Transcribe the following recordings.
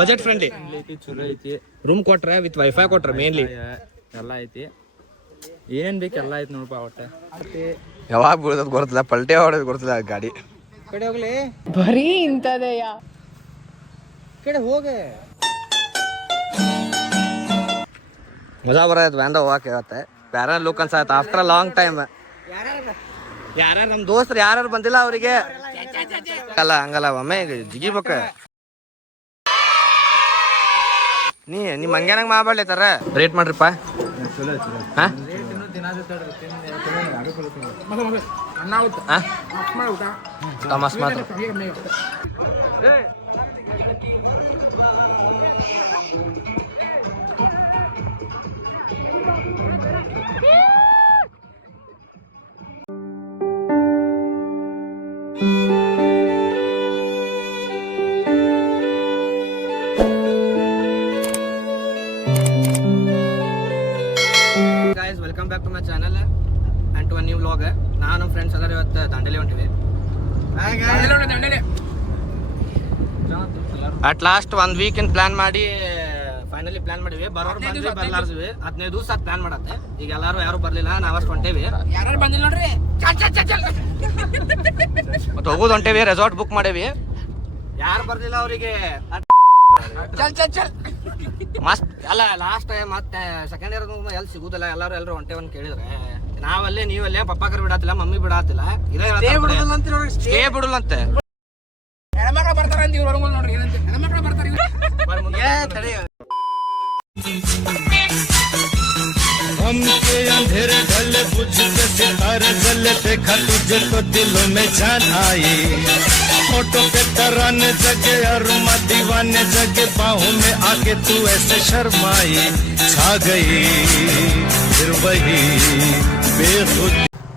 Budget friendly ಐತಿ, ಚಲೋ ಐತಿ. ರೂಮ್ ಕೊಟ್ರೆ ವಿತ್ ವೈಫೈ ಕೊಟ್ರೆ ಮೇನ್ಲಿ ಎಲ್ಲ ಐತಿ, ಏನ್ ಬೇಕು ಎಲ್ಲ ಐತಿ ನೋಡಪ್ಪ. ಒಟ್ಟೆ ಯಾವಾಗ ಬೀಳ್ದದ್ ಗೊತ್ತಿಲ್ಲ, ಪಲ್ಟೆ ಹೊಡೆದ್ ಗೊತ್ತಿಲ್ಲ ಗಾಡಿ ಕಡೆ ಹೋಗ್ಲಿ, ಬರೀ ಇಂಥದೆಯಾ ಕಡೆ ಹೋಗೆ. ಮಜಾ ಬರೋದು ವ್ಯಾನ್ದ ಹೋಗಕ್ಕೆ ಇವತ್ತೆ. ಬೇರೆ ಲುಕ್ ಅನ್ಸಾಯ್ತು ಆಫ್ಟರ್ ಲಾಂಗ್ ಟೈಮ್. ಯಾರ್ಯಾರು ನಮ್ಮ ದೋಸ್ತರು ಯಾರ್ಯಾರು ಬಂದಿಲ್ಲ ಅವರಿಗೆ ಅಲ್ಲ ಹಂಗಲ್ಲ ಒಮ್ಮೆ ಜಿಗಿಬೇಕ. ನಿಮ್ಮ ಹಂಗೇನಂಗೆ ಮಾಡ್ಬಾಡ್ಲೈತಾರ. ರೇಟ್ ಮಾಡ್ರಿಪ್ಪ. ಹಾಂ ಮಸ್ತ್ ಮಾತ್ರ. Welcome back to my channel and to a new vlog. ನಾನು ನಮ್ಮ ಫ್ರೆಂಡ್ಸ್ ಎಲ್ಲರೂ ಇವತ್ತು ದಾಂಡೇಲಿ ಹೊಂಟಿವಿ. ಅಟ್ ಲಾಸ್ಟ್ 1 ವೀಕಿಂದ ಪ್ಲಾನ್ ಮಾಡಿ ಫೈನಲಿ ಪ್ಲಾನ್ ಮಾಡಿವಿ. ಬರೋರು ಬಂದ್ವಿ, ಬರ್ಲಾರ್ದ್ವಿ. 15 ದಿವಸ ಪ್ಲಾನ್ ಮಾಡತ್ತೆ. ಈಗ ಎಲ್ಲರೂ ಯಾರು ಬರ್ಲಿಲ್ಲ, ನಾವಷ್ಟು ಹೊಂಟೇವಿ. ಯಾರು ಬಂದಿಲ್ಲ ನೋಡ್ರಿ. ಮತ್ತೆ ಹೋಗೋದು ಹೊಂಟೇವಿ. ರೆಸಾರ್ಟ್ ಬುಕ್ ಮಾಡೇವಿ. ಯಾರು ಬರ್ಲಿಲ್ಲ ಅವರಿಗೆ ಮಸ್ತ್ ಅಲ್ಲ. ಲಾಸ್ಟ್ ಮತ್ತೆ ಸೆಕೆಂಡ್ ಇಯರ್ ಎಲ್ಲಿ ಸಿಗುದಿಲ್ಲ. ಎಲ್ಲರೂ ಹೊಂಟೇವನ್ ಕೇಳಿದ್ರೆ ನಾವಲ್ಲೇ ನೀವಲ್ಲೇ ಪಪ್ಪಾಕರ್ ಬಿಡತ್ತಿಲ್ಲ, ಮಮ್ಮಿ ಬಿಡತ್ತಿಲ್ಲ. ಇದೇ ಬಿಡಲ್ಲಂತೆ. ಹೆಣ್ಮಕ್ಳು ಬರ್ತಾರ ಅಂತ ಇವ್ರು ನೋಡ್ರಿ. ಹೆಣ್ಮಕ್ಳು ಬರ್ತಾರ. हमके अंधेरे गले बुझते सितारे गले देखा तुझे तो दिलों में जान आई फोटो पे तराने जगे अरुमा दीवाने जगे बाहों में आके तू ऐसे शर्माई छा गई फिर वही बेखुद.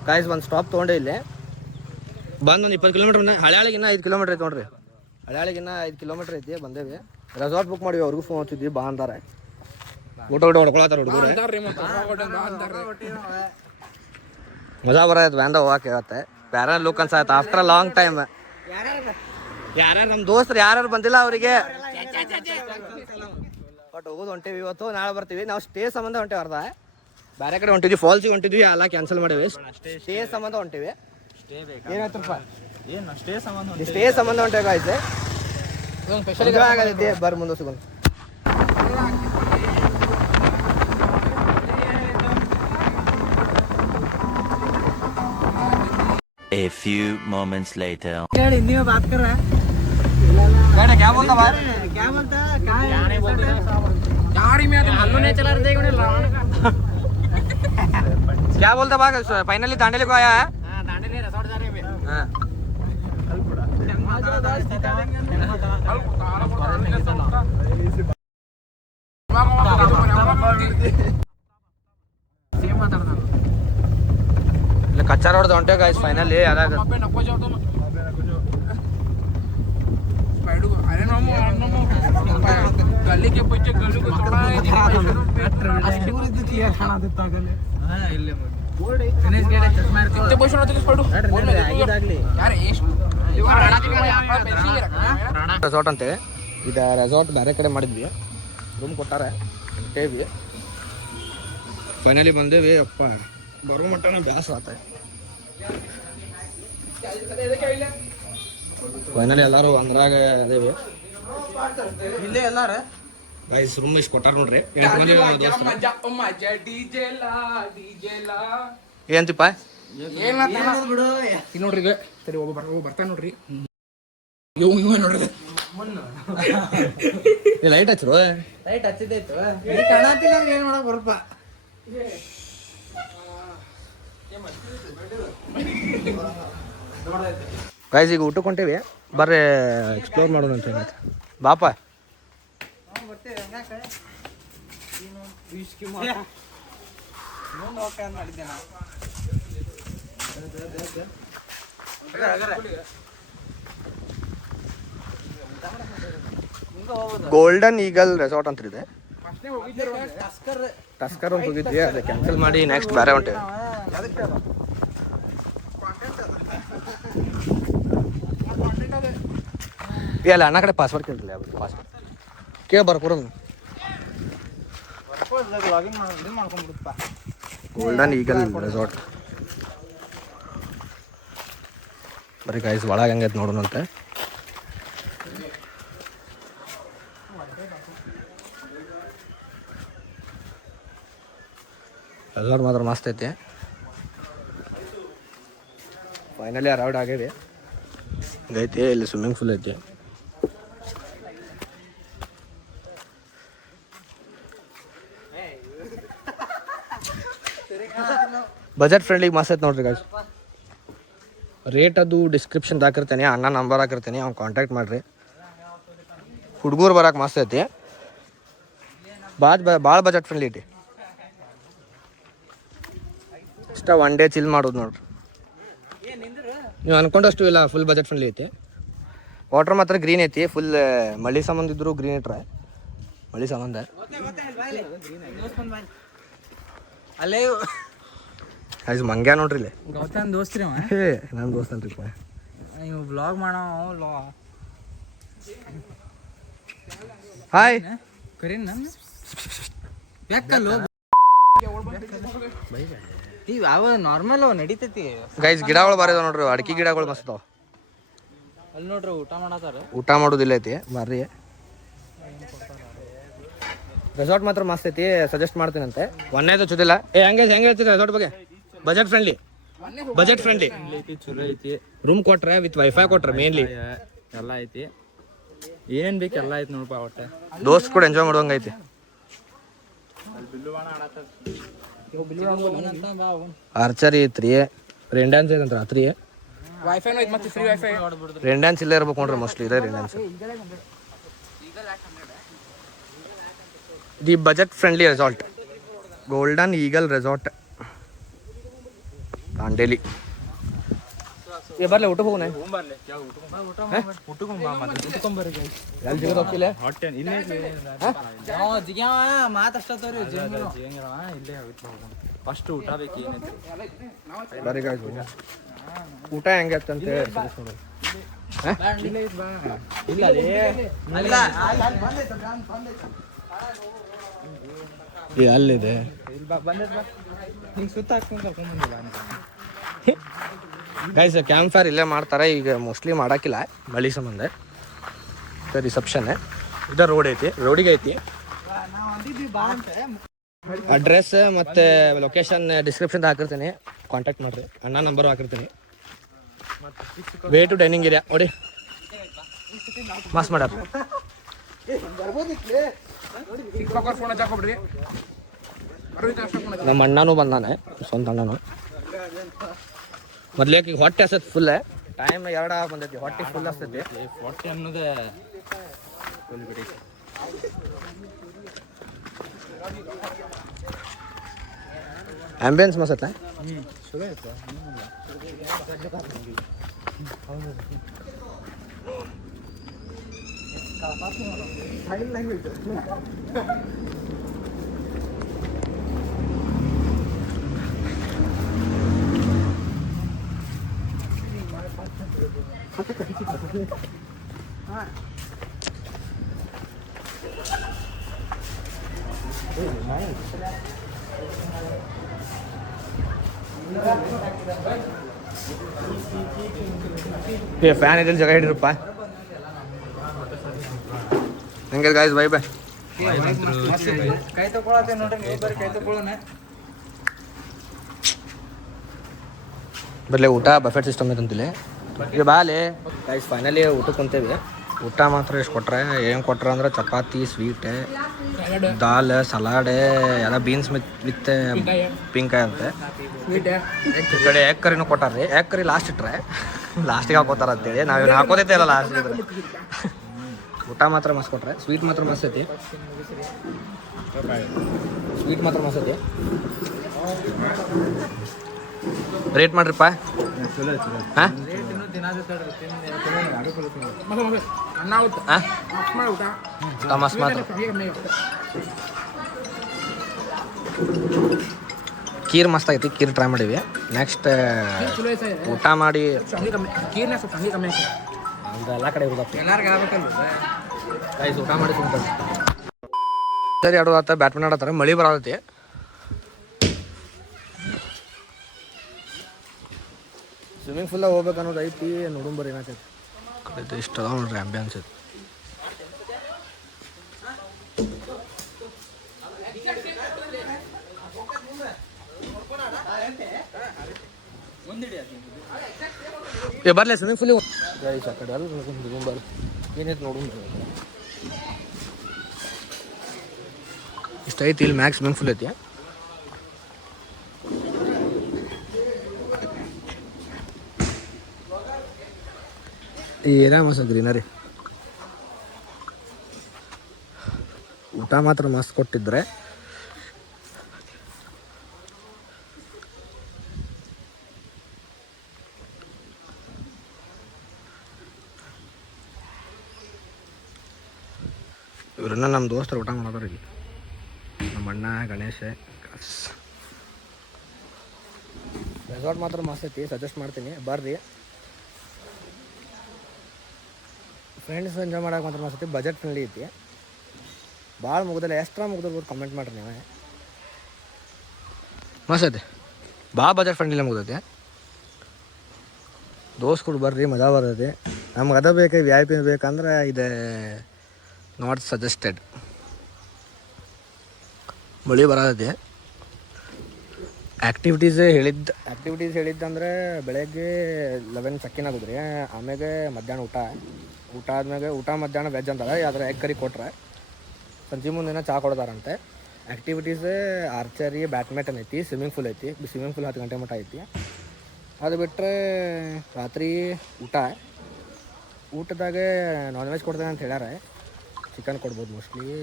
ಗಾಯ್ಸ್ ಒಂದು ಸ್ಟಾಪ್ ತೊಗೊಂಡೆ ಇಲ್ಲಿ ಬಂದು ಒಂದು 20 ಕಿಲೋಮೀಟರ್. ಹಳ್ಯಾಳಿಗಿನ್ನ 5 ಕಿಲೋಮೀಟರ್ ಐತೆ ನೋಡ್ರಿ. ಹಳ್ಯಾಳಿಗಿನ್ನ 5 ಕಿಲೋಮೀಟರ್ ಐತಿ. ಬಂದೇವಿ. ರೆಸಾರ್ಟ್ ಬುಕ್ ಮಾಡಿವಿ. ಅವ್ರಿಗೂ ಫೋನ್ ಹಚ್ಚಿದ್ವಿ, ಬಾ ಅಂತಾರೆ. ಊಟ ಹೊಡ್ಕೊಳತ್ತಾರ ಹುಡುಗರು. ಮಜಾ ಬರೋದು ವ್ಯಾನ್ದ ಹೋಗಕ್ಕೆ ಇವತ್ತೆ. ಬೇರೆ ಲುಕ್ ಅನ್ಸಾಯ್ತು ಆಫ್ಟರ್ ಲಾಂಗ್ ಟೈಮ್. ಯಾರ್ಯಾರು ನಮ್ಮ ದೋಸ್ತರು ಯಾರ್ಯಾರು ಬಂದಿಲ್ಲ ಅವರಿಗೆ ಬಟ್ ಹೋಗೋದು ಹೊಂಟೇವಿ. ಇವತ್ತು ನಾಳೆ ಬರ್ತೀವಿ. ನಾವು ಸ್ಟೇ ಸಂಬಂಧ ಹೊಂಟೇವಿ. ಅರ್ಧ ಬೇರೆ ಕಡೆ ಹೊಂಟಿದ್ವಿ, ಫಾಲ್ಸಿಗೆ ಹೊಂಟಿದ್ವಿ. ಎಲ್ಲ ಕ್ಯಾನ್ಸಲ್ ಮಾಡೇವಿ. ಸ್ಟೇ ಸಂಬಂಧ ಹೊಂಟೇವಿ. ಏನಾಯ್ತಪ್ಪ? ಸ್ಟೇ ಸಂಬಂಧ ಹೊಂಟೇವಿ. ಆಯ್ತು ಆಗತ್ತೆ. ಬರ್ರಿ ಮುಂದೆ ಸಿಗೋಣ. A few moments later. ಹೇಳಿ ನೀವು ಬಾತ್ ಕರ क्या बोलता बाहर? क्या बोलता गाड़ी में हल्लू नहीं चला रहे क्या बोलता बाग? फाइनली दांडेली को आया है. हां दांडेली रिसोर्ट जा रहे हैं. हाँ. ಸೇಮ್ ಮಾತಾಡ್ತಾನೆ. ಇಲ್ಲ ಕಚ್ಚಾರ ಹೊಡೆದು ಹೊಂಟೆ ಗಾಯ್ಸ್ ಫೈನಲಿ. ಅದಾಗ गली के पीछे गली को थोड़ा ರೆಸಾರ್ಟ್ ಅಂತೇಳಿ ಇದು ರೆಸಾರ್ಟ್ ಬೇರೆ ಕಡೆ ಮಾಡಿದ್ವಿ. ರೂಮ್ ಕೊಟ್ಟಾರೆ ಹೊಂಟೇವಿ. ಫೈನಲಿ ಬಂದೇವಿ. ಅಪ್ಪ ಬರೋ ಮಟ್ಟನ ಬ್ಯಾಸ ಆತ. ಫೈನಲಿ ಎಲ್ಲರೂ ಒಂದ್ರಾಗ ಅದೇವಿ. ಇಲ್ಲೇ ಎಲ್ಲಾರ ಗೈಸ್ ರೂಮ್ ಇಷ್ಟು ಕೊಟ್ಟಾರ ನೋಡ್ರಿ. ಏನಂತಿಪ್ಪ? ಬಿಡು ಇಲ್ಲಿ ನೋಡ್ರಿ. ಈಗ ಸರಿ ಒಬ್ಬ ಬರ್ತಾನೆ ನೋಡ್ರಿ. ಇವ್ ನೋಡ್ರಿ ಲೈಟ್ ಹಚ್ರು. ಲೈಟ್ ಹಚ್ಚಿದ್ದಾಯ್ತು. ಕಾಣತಿಲ್ಲ ಏನ್ ಮಾಡಕ್ ಬರಪ್ಪ. ಗೈಸ್ ಈಗ ಊಟಕ್ಕೆ ಹೊಂಟೇವಿ. ಬರ್ರಿ ಎಕ್ಸ್ಪ್ಲೋರ್ ಮಾಡೋಣ ಅಂತ ಹೇಳಿ. ಬಾಪ ಗೋಲ್ಡನ್ ಈಗಲ್ ರೆಸಾರ್ಟ್ ಅಂತ ಇದೆ. ಟಸ್ಕರ್ ಅಂತ ಹೋಗಿದ್ವಿ, ಅದು ಕ್ಯಾನ್ಸಲ್ ಮಾಡಿ ನೆಕ್ಸ್ಟ್ ಬೇರೆ ಹೊಂಟೇವಿ. ಅಲ್ಲ ಅಣ್ಣ ಕಡೆ ಪಾಸ್ವರ್ಡ್ ಕೇಳಿಲ್ಲ. ಪಾಸ್ವರ್ಡ್ ಕೇಳಿ ಬರ್ಕೊಡು ಲಾಗಿನ್ ಮಾಡ್ಕೊಂಡ್ಬಿಡುತ್ತಪ್ಪ. Golden eagle resort. ಬರೀ ಗಾಯ್ಸ್ ಒಳಗೆ ಹೆಂಗೈತೆ ನೋಡೋಣಂತೆ. ಎಲ್ಲರೂ ಮಾತ್ರ ಮಸ್ತ್ ಐತಿ. ಫೈನಲಿ ಅರೌಂಡ್ ಆಗೇವಿ. ಐತಿ ಇಲ್ಲಿ ಸ್ವಿಮ್ಮಿಂಗ್ ಪೂಲ್ ಐತಿ. ಬಜೆಟ್ ಫ್ರೆಂಡ್ಲಿಗೆ ಮಸ್ತ್ ಐತೆ ನೋಡ್ರಿ ಗಾಯ್ಸ್. ರೇಟ್ ಅದು ಡಿಸ್ಕ್ರಿಪ್ಷನ್ದಾಗ ಹಾಕಿರ್ತೀನಿ, ಅಣ್ಣ ನಂಬರ್ ಹಾಕಿರ್ತೀನಿ, ಅವ್ನು ಕಾಂಟ್ಯಾಕ್ಟ್ ಮಾಡಿರಿ. ಹುಡುಗರು ಬರೋಕೆ ಮಸ್ತ್ ಐತಿ. ಭಾಳ ಬಜೆಟ್ ಫ್ರೆಂಡ್ಲಿ ಐತಿ. ಇಷ್ಟ ಒನ್ ಡೇ ಚಿಲ್ ಮಾಡೋದು ನೋಡ್ರಿ. ನೀವು ಅನ್ಕೊಂಡಷ್ಟು ಇಲ್ಲ, ಫುಲ್ ಬಜೆಟ್ ಫ್ರೆಂಡ್ಲಿ ಐತಿ. ವಾಟರ್ ಮಾತ್ರ ಗ್ರೀನ್ ಐತಿ. ಫುಲ್ ಮಳೆ ಸಂಬಂಧ ಇದ್ರು ಗ್ರೀನ್ ಇಟ್ರೆ ಮಳೆ ಸಂಬಂಧ. ಅಲ್ಲೇ ಆಯ್ತು ಮಂಗ್ಯ ನೋಡ್ರಿ ಇಲ್ಲಿ. ಗೌತಮ್ ದೋಸ್ತ್ರಿ ಅವ. ಹೇ ನನ್ನ ದೋಸ್ತ ಅಂತ್ರಿಪ್ಪ. ನೀವು ಬ್ಲಾಗ್ ಮಾಡೋ ಹಾಯ್ ಕರೀನ್ ನನ್ನ ಬೆಕ್ಕಲ್ಲು ಇವು ಯಾವ ನಾರ್ಮಲ್ ನಡೀತೈತಿ. ಗೈಸ್ ಗಿಡಗಳು ಬಾರಿ ಅದಾವ ನೋಡ್ರಿ. ಅಡಿಕೆ ಗಿಡಗಳು ಮಸ್ತ್ ಅದಾವ. ಅಲ್ಲಿ ನೋಡ್ರಿ ಊಟ ಮಾಡತ್ತಾರ. ಊಟ ಮಾಡೋದಿಲ್ಲ ಐತಿ ಬರ್ರಿ. ರೆಸಾರ್ಟ್ ಮಾತ್ರ ಮಸ್ತ್ ಐತಿ. ಸಜೆಸ್ಟ್ ಮಾಡ್ತೀನಂತೆ. ಒಂದೇದು ಚುದಿಲ್ಲ. ಹೆಂಗೆ ಹೇಳ್ತೀರಿ ರೆಸಾರ್ಟ್ ಬಗ್ಗೆ? Budget friendly. ಚಲೋ ಐತಿ. ರೂಮ್ ಕೊಟ್ರೆ ವಿತ್ ವೈಫೈ ಕೊಟ್ರೆ ಮೇನ್ಲಿ ಎಲ್ಲ ಐತಿ. ಏನೇನ್ ಬೇಕು ಎಲ್ಲ ಐತಿ ನೋಡಪ್ಪ. ಒಟ್ಟೆ ದೋಸ್ತ್ ಕೂಡ ಎಂಜಾಯ್ ಮಾಡುವಂಗ ಐತಿ. ಆರ್ಚರಿ ಐತ್ರಿ. ರೇನ್ ಡ್ಯಾನ್ಸ್ ಐತಂತ ರಾತ್ರಿ. ವೈಫೈನೂ ಐತಿ ಮತ್ತೆ ಫ್ರೀ ವೈಫೈ. ರೇನ್ ಡ್ಯಾನ್ಸ್ ಇಲ್ಲೇ ಇರ್ಬೇಕು ನೋಡ್ರಿ. ಮೋಸ್ಟ್ಲಿ ಇದೆ rain dance. The budget friendly resort, golden eagle resort, Dandeli. ಬರ್ಲಿ ಊಟಕ್ಕೆ ಹೋಗೋಣ. ಫಸ್ಟ್ ಊಟ ಬೇಕು ಏನೈತಿ ಬರೀ ಊಟ ಹೆಂಗೈತೆ ಅಂತ ಹೇಳಿ ಅಲ್ಲಿದೆ. ಗೈಸ್ ಕ್ಯಾಂಪ್ ಫೈರ್ ಇಲ್ಲೇ ಮಾಡ್ತಾರೆ. ಈಗ ಮೋಸ್ಟ್ಲಿ ಮಾಡೋಕ್ಕಿಲ್ಲ ಮಳೆ ಸಂಬಂಧ. ರಿಸೆಪ್ಷನ್ ಇದು ರೋಡ್ ಐತಿ. ರೋಡಿಗೆ ಐತಿ. ಅಡ್ರೆಸ್ ಮತ್ತು ಲೊಕೇಶನ್ ಡಿಸ್ಕ್ರಿಪ್ಷನ್ದಾಗ ಹಾಕಿರ್ತೀನಿ. ಕಾಂಟ್ಯಾಕ್ಟ್ ಮಾಡಿರಿ. ಅಣ್ಣ ನಂಬರ್ ಹಾಕಿರ್ತೀನಿ. ವೇ ಟು ಡೈನಿಂಗ್ ಏರಿಯಾ ನೋಡಿ ಮಸ್ತ್ ಮಾಡ್ಯಾರ. ನಮ್ಮ ಅಣ್ಣನೂ ಬಂದಾನೆ, ಸ್ವಂತ ಅಣ್ಣನು. ಮೊದ್ಲೇಕ ಈಗ ಹೊಟ್ಟೆ ಹಸತ್ ಫುಲ್. ಟೈಮ್ 2 ಬಂದೈತಿ. ಹೊಟ್ಟೆ ಫುಲ್ ಹಸ್ತೈತಿ. ಹೊಟ್ಟೆ ಅನ್ನೋದೇ ಆಂಬಿಯನ್ಸ್ ಮಸ್ತ್ ಐತೆ. ಚಲೋ ಐತೆ. ಫ್ಯಾನ್ ಇದ್ರಲ್ಲಿ ಜಾಗ ಹಿಡಿರಪ್ಪ. ಹಂಗೆ ಗಾಯ್ಸ್ ಬೈ ಬೈ. ಕೈ ತಗೊಳತ್ತೆ ನೋಡ್ರಿ. ನೀವು ಬರೀ ಕೈ ತಗೊಳ್ಳೋಣ. ಬರ್ಲೆ ಊಟ ಬಫೆಟ್ ಸಿಸ್ಟಮ್ ಐತಂತಿಲ್ಲ. ಈಗ ಬಾಲೆ ಗೈಸ್ ಫೈನಲಿ ಊಟಕ್ಕೆ ಕುಂತೇವಿ. ಊಟ ಮಾತ್ರ ಎಷ್ಟು ಕೊಟ್ರೆ ಏನು ಕೊಟ್ರೆ ಅಂದ್ರೆ ಚಪಾತಿ, ಸ್ವೀಟ್, ದಾಲ್, ಸಲಾಡ್, ಎಲ್ಲ ಬೀನ್ಸ್ ವಿತ್ ಪಿಂಕಾಯಿ ಅಂತೆ. ಈ ಕಡೆ ಎಗ್ ಕರಿನೂ ಕೊಟ್ಟಾರ್ರಿ. ಎಗ್ ಕರಿ ಲಾಸ್ಟ್ ಇಟ್ರೆ ಲಾಸ್ಟಿಗೆ ಹಾಕೋತಾರ ಅಂತೇಳಿ ನಾವೇನು ಹಾಕೋದೈತೆ ಇಲ್ಲ ಲಾಸ್ಟ್ ಇದ್ರೆ. ಊಟ ಮಾತ್ರ ಮಸ್ತ್ ಕೊಟ್ರೆ. ಸ್ವೀಟ್ ಮಾತ್ರ ಮಸ್ತ್ ಐತಿ. ರೇಟ್ ಮಾಡ್ರಿಪ್ಪ. ಹಾಂ ಮಸ್ತ್ ಮಾತ್ರ. ಕೀರ್ ಮಸ್ತ್ ಆಗೈತಿ. ಕೀರ್ ಟ್ರೈ ಮಾಡೀವಿ. ನೆಕ್ಸ್ಟ್ ಊಟ ಮಾಡಿ ಎಲ್ಲ ಕಡೆ ಎಲ್ಲಾರ್ಗೆ ಆಗ್ಬೇಕಲ್ವ. ಗೈಸ್ ಊಟ ಮಾಡಿ ಸುಮ್ತಾರೆ ಸರಿ ಆಡೋದು ಆತ ಬ್ಯಾಟ್ಮಿಂಟನ್ ಆಡತ್ತಾರೆ ಮಳೆ ಬರತೈತಿ ಸ್ವಿಮ್ಮಿಂಗ್ ಫೂಲಾಗ ಹೋಗ್ಬೇಕು ಅನ್ನೋದು ಐತಿ ನೋಡುಂಬರ್ ಏನಾಗ್ತೈತಿ ಇಷ್ಟ ಅದಾವ ನೋಡ್ರಿ ಆಂಬಿಯನ್ಸ್ ಐತಿ ಬರ್ಲಿ ಸ್ವಿಮ್ಮಿಂಗ್ ಫೂಲಿಗೆ ಗೈಸ್ ಆ ಕಡೆ ಅಲ್ಲ ನೋಡುಂಬರ್ ಏನೈತಿ ನೋಡುಂಬರ್ ಇಷ್ಟ ಐತಿ ಇಲ್ಲಿ ಮ್ಯಾಕ್ಸ್ ಸ್ವಿಮ್ಮಿಂಗ್ ಫೂಲ್ ಐತಿ ಈ ಏರಿಯಾ ಮಸ್ತ್ ಗ್ರೀನರಿ ಊಟ ಮಾತ್ರ ಮಸ್ತ್ ಕೊಟ್ಟಿದ್ರೆ ಇವ್ರನ್ನ ನಮ್ಮ ದೋಸ್ತರು ಊಟ ಮಾಡೋದ್ರಿ ನಮ್ಮ ಅಣ್ಣ ಗಣೇಶ ರೆಸಾರ್ಟ್ ಮಾತ್ರ ಮಸ್ತ್ ಐತಿ ಸಜೆಸ್ಟ್ ಮಾಡ್ತೀನಿ ಬರ್ರಿ ಫ್ರೆಂಡ್ಸ್ ಎಂಜಾಯ್ ಮಾಡೋಕೆ ಮಾತ್ರ ಮಸ್ತ್ ಐತಿ ಬಜೆಟ್ ಫ್ರೆಂಡ್ಲಿ ಐತಿ ಭಾಳ ಮುಗ್ದಲ್ಲ ಎಷ್ಟ್ರ ಮುಗ್ದಿರ್ಬೋದು ಕಮೆಂಟ್ ಮಾಡಿರಿ ನೀವು ಮಸ್ತ್ ಐತಿ ಭಾಳ ಬಜೆಟ್ ಫ್ರೆಂಡ್ಲಿ ಮುಗ್ದೈತಿ ದೋಸ್ಗಳು ಬರ್ರಿ ಮಜಾ ಬರ್ತೈತಿ ನಮ್ಗೆ ಅದ ಬೇಕು ವಿ ಐ ಪಿ ಬೇಕಂದ್ರೆ ಇದು ನಾಟ್ ಸಜೆಸ್ಟೆಡ್ ಮಳೆ ಬರತೈತಿ ಆ್ಯಕ್ಟಿವಿಟೀಸ್ ಹೇಳಿದ್ದಂದ್ರೆ ಬೆಳಗ್ಗೆ 11 ಚಕ್ಕಿನ ಆಗೋದ್ರಿ ಆಮ್ಯಾಗೆ ಮಧ್ಯಾಹ್ನ ಊಟ ಆದ್ಮೇಲೆ ಮಧ್ಯಾಹ್ನ ವೆಜ್ ಅಂತಾರೆ ಅದ್ರ ಎಗ್ ಕರಿ ಕೊಟ್ರೆ ಸಂಜೆ ಮುಂದಿನ ಚಹಾ ಕೊಡ್ತಾರಂತೆ ಆ್ಯಕ್ಟಿವಿಟೀಸ್ ಆರ್ಚರಿ ಬ್ಯಾಡ್ಮಿಂಟನ್ ಐತಿ ಸ್ವಿಮ್ಮಿಂಗ್ ಫೂಲ್ ಐತಿ ಸ್ವಿಮ್ಮಿಂಗ್ ಫೂಲ್ 10 ಗಂಟೆ ಮಟ್ಟ ಐತಿ ಅದು ಬಿಟ್ಟರೆ ರಾತ್ರಿ ಊಟದಾಗ ನಾನ್ ವೆಜ್ ಕೊಡ್ತೇನೆ ಅಂತ ಹೇಳ್ಯಾರ ಚಿಕನ್ ಕೊಡ್ಬೋದು ಮೋಸ್ಟ್ಲಿ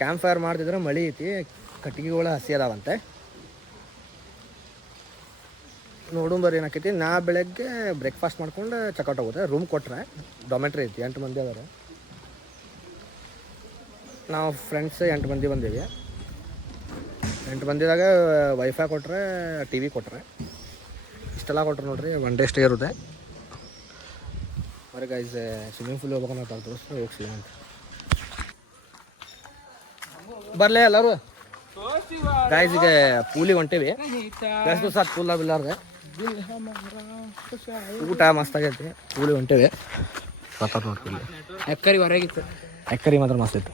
ಕ್ಯಾಂಪ್ ಫೈರ್ ಮಾಡ್ತಿದ್ರೆ ಮಳೆ ಐತಿ ಕಟ್ಟಿಗೆಗಳು ಹಸಿ ಅದಾವಂತೆ ನೋಡುಂಬರ್ ಏನಾಕೈತಿ ನಾ ಬೆಳಗ್ಗೆ ಬ್ರೇಕ್ಫಾಸ್ಟ್ ಮಾಡ್ಕೊಂಡು ಚೆಕ್ಔಟ್ ಹೋಗುತ್ತೆ ರೂಮ್ ಕೊಟ್ರೆ ಡಾಮೆಟ್ರಿ ಐತಿ 8 ಮಂದಿ ಅದಾರ ನಾವು ಫ್ರೆಂಡ್ಸ್ 8 ಮಂದಿ ಬಂದೀವಿ 8 ಮಂದಿದಾಗ ವೈಫೈ ಕೊಟ್ರೆ ಟಿ ವಿ ಕೊಟ್ರೆ ಇಷ್ಟೆಲ್ಲ ಕೊಟ್ರೆ ನೋಡ್ರಿ 1 ಡೇ ಸ್ಟೇ ಇರುತ್ತೆ ಹೊರಗೆ ಗೈಸ್ ಸ್ವಿಮ್ಮಿಂಗ್ ಫೂಲ್ ಹೋಗ್ಬೇಕಂತ ದೋಸ್ತು ಹೋಗ್ಸಿ ಅಂತ ಬರ್ಲೇ ಎಲ್ಲರೂ ಗೈಸ್ ಈಗ ಪೂಲಿಗೆ ಹೊಂಟೇವಿ ಎಷ್ಟು ದಿವಸ ಆತು ಪೂಲ್ ಬಿಲ್ಲಾರ್ದೆ ಊಟ ಮಸ್ತ್ ಆಗೈತಿ ಪೂಲಿಗೆ ಹೊಂಟೇವಿ ನೋಡ್ರಿ ಎಕ್ಕರಿ ಹೊರಗಿತ್ತು ಎಕ್ಕರಿ ಮಾತ್ರ ಮಸ್ತ್ ಇತ್ತು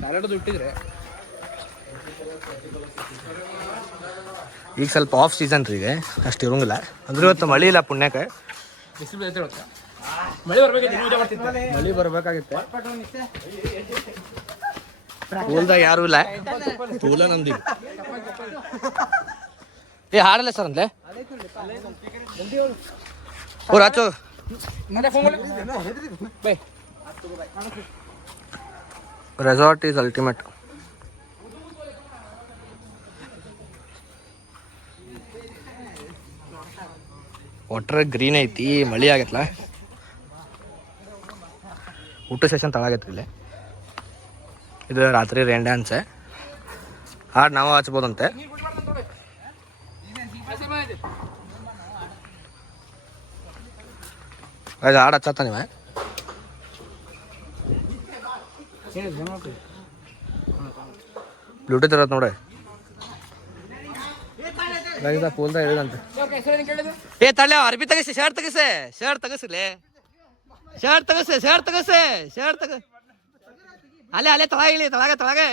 ಸಾಲಡ್ ಇಟ್ಟಿದ್ರೆ ಈಗ ಸ್ವಲ್ಪ ಆಫ್ ಸೀಸನ್ ರೀ ಈಗ ಅಷ್ಟು ಇರೋಂಗಿಲ್ಲ ಅಂದ್ರೆ ಇವತ್ತು ಮಳೆ ಇಲ್ಲ ಪುಣ್ಯಕ್ಕೆ ಬಿಸಿಲು ಬೀಳ್ತಿರುತ್ತೆ ಮಳೆ ಬರ್ಬೇಕಿತ್ತು ಮಳೆ ಬರ್ಬೇಕಾಗಿತ್ತು ಪೂಲ್ದಾಗ ಯಾರು ಇಲ್ಲ ಪೂಲ ನಮ್ದು ಏ ಹಾಡಲ್ಲ ಸರ್ ಅಂದ್ಲೆ oh Rachu resort is ultimate water green ಐತಿ ಮಳೆ ಆಗೈತಲ್ಲ ಊಟ ಸೆಷನ್ ತಳಗೈತ್ರಿ ಇಲ್ಲಿ ಇದು ರಾತ್ರಿ ರೇನ್ ಡ್ಯಾನ್ಸ್ ಹಾಡು ನಾವು ಹಚ್ಬೋದಂತೆ ಅದು ಹಾಡು ಹಚ್ಚತ್ತ ನೀವ ಬ್ಲೂಟೂತ್ ಇರತ್ತೆ ನೋಡಿ ಪೂಲ್ದಾಗ ಹೇಳಿದಂತೆ ಏ ತಳ್ಳ ಅರ್ಬಿ ತೆಗಿಸಿ ಶರ್ಟ್ ತೆಗಿಸ್ಲೆ ಅಲ್ಲೇ ತೊಳಗೆ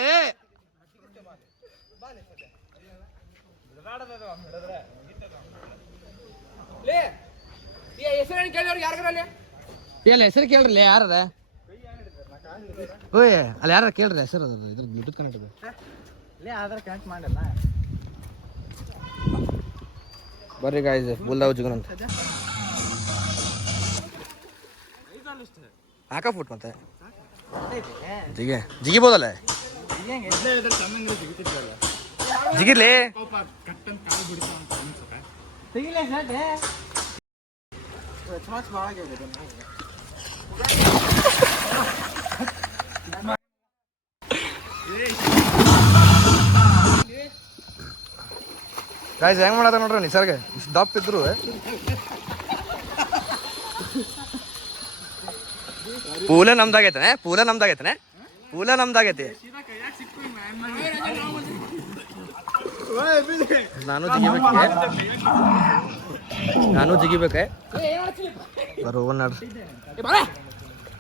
ಇಲ್ಲ ಹೆಸರು ಕೇಳ್ರಿ ಯಾರದ ಓಯ್ ಅಲ್ಲಿ ಯಾರ ಕೇಳ್ರಿ ಹೆಸರು ಅದ ಇದ್ರ ಬ್ಲೂಟೂತ್ ಕನೆಕ್ಟ್ ಇದೆ ಆಧಾರ್ ಕನೆಕ್ಟ್ ಮಾಡಲ್ಲ ಬರ್ರಿ ಗಾಯ್ಸ್ ಬುಲ್ದಾವ್ ಜಿಗನ್ ಅಂತ ಹಾಕ ಫುಟ್ ಮತ್ತೆ ಜಿಗಿಬೋದಲ್ಲ ಜಿಗಿರ್ಲಿ ಗಾಯ್ಸ್ ಹೆಂಗ್ ಮಾಡದ ನೋಡ್ರಿ ನಿಸರ್ಗ ಇಷ್ಟು ದಪ್ಪ ಇದ್ರು ಪೂಲ ನಮ್ದಾಗೈತೆ ಪೂಲ ನಮ್ದಾಗೈತಿ ನಾನು ಜಿಗಿಬೇಕೆ ಬರೋಣ ನೋಡ್ರಿ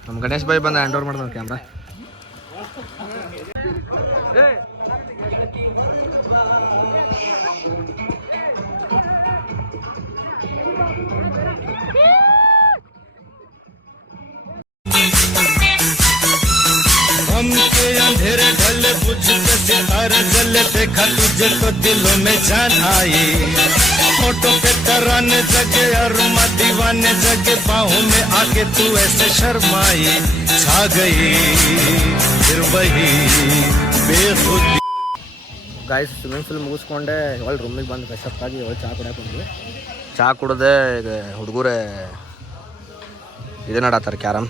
ನಮ್ಮ ಗಣೇಶ್ ಬಾಯ್ ಬಂದ ಹ್ಯಾಂಡ್ ಓವರ್ ಮಾಡ್ದ ಕ್ಯಾಮ್ರಾ हम के अंधेरे ढले बुझते सितारे जले देखा तुझे तो दिलों में जान आई फोटो पे तराने जगे और दीवाने जगे बाहों में आके तू ऐसे शर्माई छा गई फिर वही बेखुदी ಗಾಯ್ಸ್ ಸ್ವಿಮ್ಮಿಂಗ್ ಪೂಲ್ ಮುಗಿಸ್ಕೊಂಡೆ ಇವಾಗ ರೂಮಿಗೆ ಬಂದು ಫ್ರೆಶಪ್ ಆಗಿ ಇವಾಗ ಚಹಾ ಕುಡಿಯಕ್ಕೆ ಬಂದ್ವಿ ಚಹಾ ಕುಡ್ದೆ ಈಗ ಹುಡುಗರೇ ಇದನ್ನ ಆಡತ್ತಾರೆ ಕ್ಯಾರಮ್